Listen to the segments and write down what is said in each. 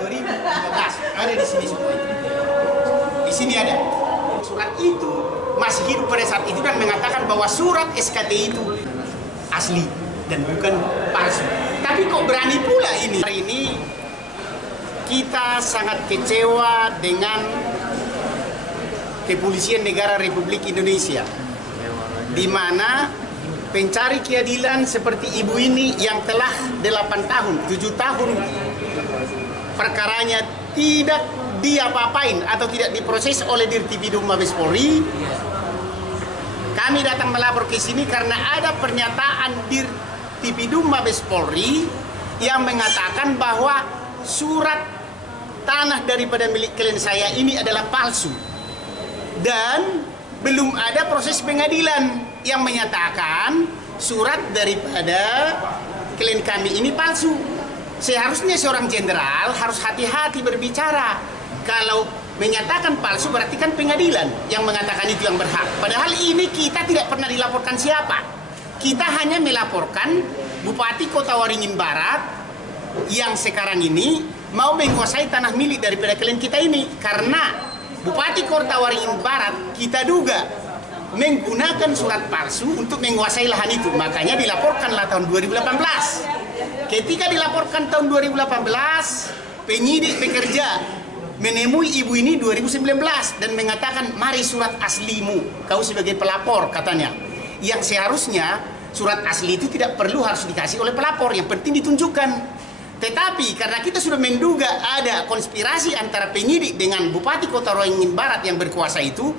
2015 ada di sini semua itu. Di sini ada surat itu masih hidup pada saat itu dan mengatakan bahwa surat SKT itu asli dan bukan palsu. Tapi kok berani pula ini? Hari ini kita sangat kecewa dengan Kepolisian Negara Republik Indonesia, di mana pencari keadilan seperti ibu ini yang telah 8 tahun, 7 tahun perkaranya tidak diapa-apain atau tidak diproses oleh Dirtipidum Mabes Polri. Kami datang melapor ke sini karena ada pernyataan Dirtipidum Mabes Polri yang mengatakan bahwa surat tanah daripada milik klien saya ini adalah palsu. Dan belum ada proses pengadilan yang menyatakan surat daripada klien kami ini palsu. Seharusnya seorang jenderal harus hati-hati berbicara. Kalau menyatakan palsu berarti kan pengadilan yang mengatakan itu yang berhak. Padahal ini kita tidak pernah dilaporkan siapa. Kita hanya melaporkan Bupati Kota Waringin Barat yang sekarang ini mau menguasai tanah milik daripada klien kita ini. Karena Bupati Kota Waringin Barat kita duga menggunakan surat palsu untuk menguasai lahan itu. Makanya dilaporkanlah tahun 2018. Ketika dilaporkan tahun 2018, penyidik bekerja menemui ibu ini 2019 dan mengatakan, mari surat aslimu, kau sebagai pelapor katanya. Yang seharusnya surat asli itu tidak perlu harus dikasih oleh pelapor, yang penting ditunjukkan. Tetapi karena kita sudah menduga ada konspirasi antara penyidik dengan Bupati Kota Waringin Barat yang berkuasa itu,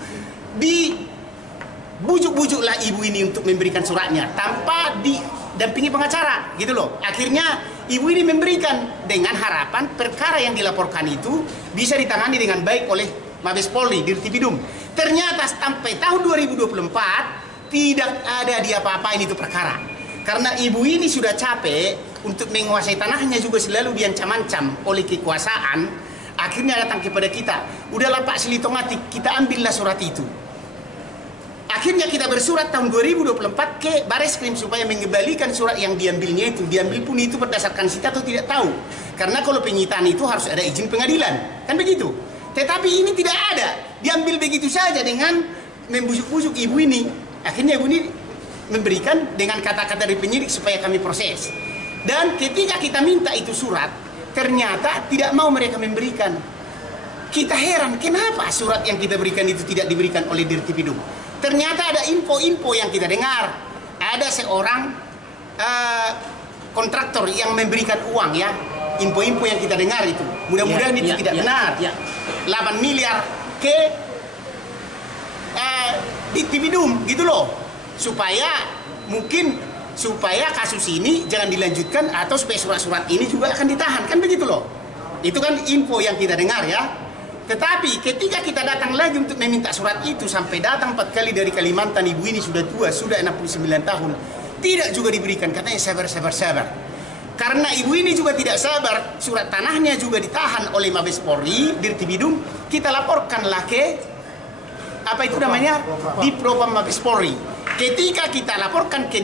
dibujuk-bujuklah ibu ini untuk memberikan suratnya tanpa didampingi pengacara, gitu loh. Akhirnya ibu ini memberikan dengan harapan perkara yang dilaporkan itu bisa ditangani dengan baik oleh Mabes Polri, Dirtipidum. Ternyata sampai tahun 2024 tidak ada diapa-apain itu perkara. Karena ibu ini sudah capek untuk menguasai tanahnya, juga selalu diancam-ancam oleh kekuasaan. Akhirnya datang kepada kita, udahlah Pak Selitomatik, kita ambillah surat itu. Akhirnya kita bersurat tahun 2024 ke Bareskrim supaya mengembalikan surat yang diambilnya itu. Diambil pun itu berdasarkan sita atau tidak tahu. Karena kalau penyitaan itu harus ada izin pengadilan, kan begitu. Tetapi ini tidak ada, diambil begitu saja dengan membujuk-bujuk ibu ini. Akhirnya ibu ini memberikan dengan kata-kata dari penyidik supaya kami proses. Dan ketika kita minta itu surat, ternyata tidak mau mereka memberikan. Kita heran, kenapa surat yang kita berikan itu tidak diberikan oleh Dirtipidum? Ternyata ada info-info yang kita dengar. Ada seorang kontraktor yang memberikan uang, ya. Info-info yang kita dengar itu. Mudah-mudahan itu tidak benar. 8 miliar ke Dirtipidum, gitu loh. Supaya kasus ini jangan dilanjutkan atau supaya surat-surat ini juga akan ditahan, kan begitu loh. Itu kan info yang kita dengar, ya. Tetapi ketika kita datang lagi untuk meminta surat itu, sampai datang 4 kali dari Kalimantan, ibu ini sudah tua, sudah 69 tahun, tidak juga diberikan. Katanya sabar. Karena ibu ini juga tidak sabar, surat tanahnya juga ditahan oleh Mabes Polri, Dirtipidum, kita laporkanlah ke di Propam Mabes Polri. Ketika kita laporkan ke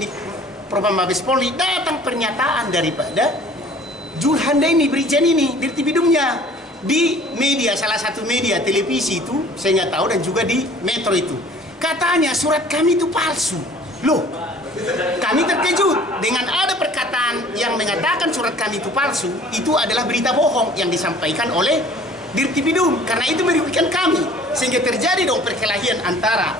Propam Mabes Polri, datang pernyataan daripada Julhandaini, Brigjen ini, Dirtipidumnya, di media, salah satu media televisi itu, saya nggak tahu, dan juga di Metro itu. Katanya surat kami itu palsu. Loh, kami terkejut dengan ada perkataan yang mengatakan surat kami itu palsu. Itu adalah berita bohong yang disampaikan oleh Dirtipidum, karena itu merugikan kami. Sehingga terjadi dong perkelahian antara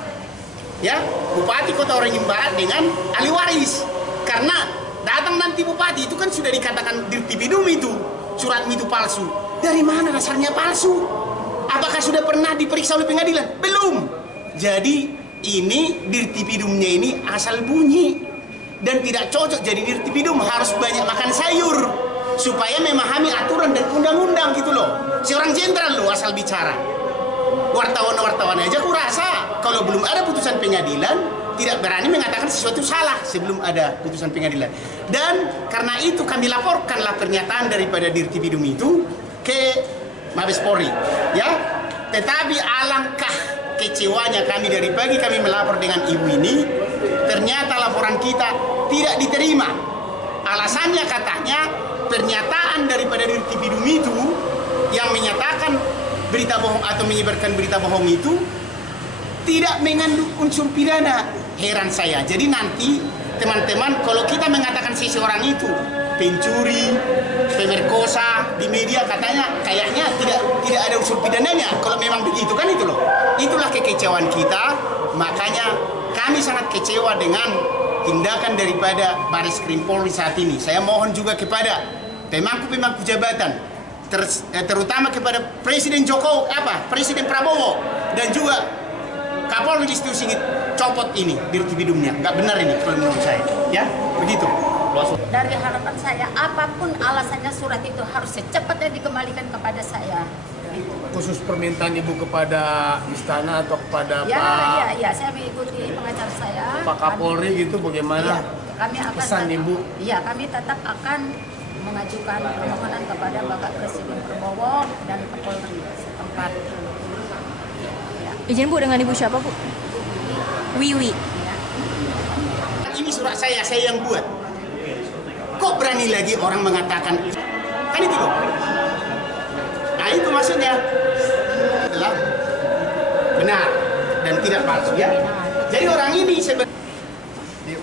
Bupati Kota Waringin Barat dengan ahli waris. Karena datang nanti Bupati itu kan sudah dikatakan Dirtipidum itu surat itu palsu. Dari mana dasarnya palsu? Apakah sudah pernah diperiksa oleh pengadilan? Belum. Jadi ini Dirtipidumnya ini asal bunyi dan tidak cocok jadi Dirtipidum, harus banyak makan sayur supaya memahami aturan dan undang-undang, gitu loh. Seorang jenderal loh asal bicara. Wartawan aja aku rasa kalau belum ada putusan pengadilan tidak berani mengatakan sesuatu salah sebelum ada putusan pengadilan. Dan karena itu kami laporkanlah pernyataan daripada Dirtipidum itu ke Mabes Polri, ya. Tetapi alangkah kecewanya kami dari pagi kami melapor dengan ibu ini, ternyata laporan kita tidak diterima. Alasannya katanya pernyataan daripada Dirtipidum itu berita bohong atau menyebarkan berita bohong itu tidak mengandung unsur pidana. Heran saya. Jadi nanti teman-teman, kalau kita mengatakan seseorang itu pencuri, pemerkosa di media, katanya kayaknya tidak ada unsur pidananya. Kalau memang begitu kan itu loh. Itulah kekecewaan kita. Makanya kami sangat kecewa dengan tindakan daripada Baris Krim Polri saat ini. Saya mohon juga kepada pemangku-pemangku jabatan, terutama kepada Presiden Presiden Prabowo dan juga Kapolri Listio Sigit, copot ini Dirti Bidumnya. Nggak benar ini kalau menurut saya. Ya, begitu. Dari harapan saya, apapun alasannya surat itu harus secepatnya dikembalikan kepada saya. Khusus permintaan Ibu kepada istana atau kepada Ya, Pak ya, saya mengikuti pengacara saya. Pak Kapolri gitu, bagaimana kami akan pesan Ibu? Iya, kami tetap akan mengajukan permohonan kepada Bapak Presiden Prabowo dan Kapolri setempat. Izin Bu, dengan Ibu siapa Bu? Wiwi. Ini surat saya yang buat. Kok berani lagi orang mengatakan kan itu loh. Nah itu maksudnya adalah benar dan tidak palsu ya. Jadi orang ini sebenarnya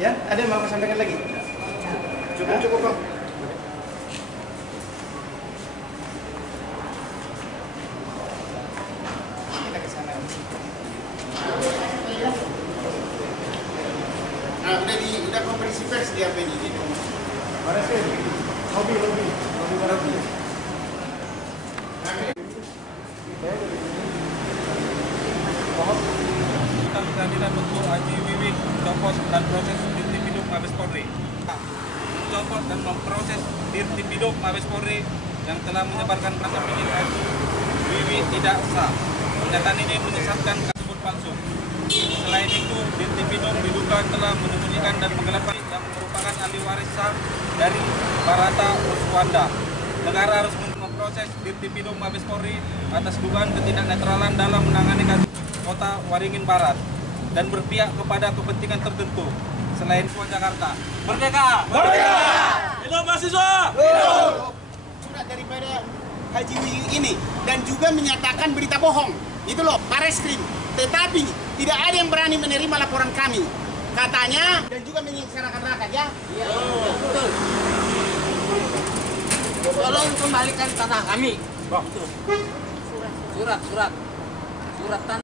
ya, ada yang mau sampaikan lagi? Cukup kok. Nah, udah konferensi pers di apa ini? Mana sih? Lobby. Pengadilan untuk Haji Wiwi copot dan proses Dirti Bidum Mabes Polri. Copot dan memproses Dirti Bidum Mabes Polri yang telah menyebarkan berita milik Haji Wiwi tidak sah. Pernyataan ini menyesatkan tersebut palsu. Selain itu, Dirti Bidum diduga telah menyembunyikan dan menggelapkan yang merupakan ahli waris sah dari Barata Ruswanda. Negara harus memproses Dirti Bidum Mabes Polri atas dugaan ketidaknetralan dalam menangani kasus Kota Waringin Barat dan berpihak kepada kepentingan tertentu selain Jakarta. Merdeka! Merdeka! Hidup mahasiswa! Hidup! Surat daripada Haji Wiwi ini dan juga menyatakan berita bohong. Itu loh, Baris Krim. Tetapi tidak ada yang berani menerima laporan kami. Katanya dan juga menyengsarakan rakyat ya. Iya, betul. Tolong kembalikan tanah kami. Surat tanah.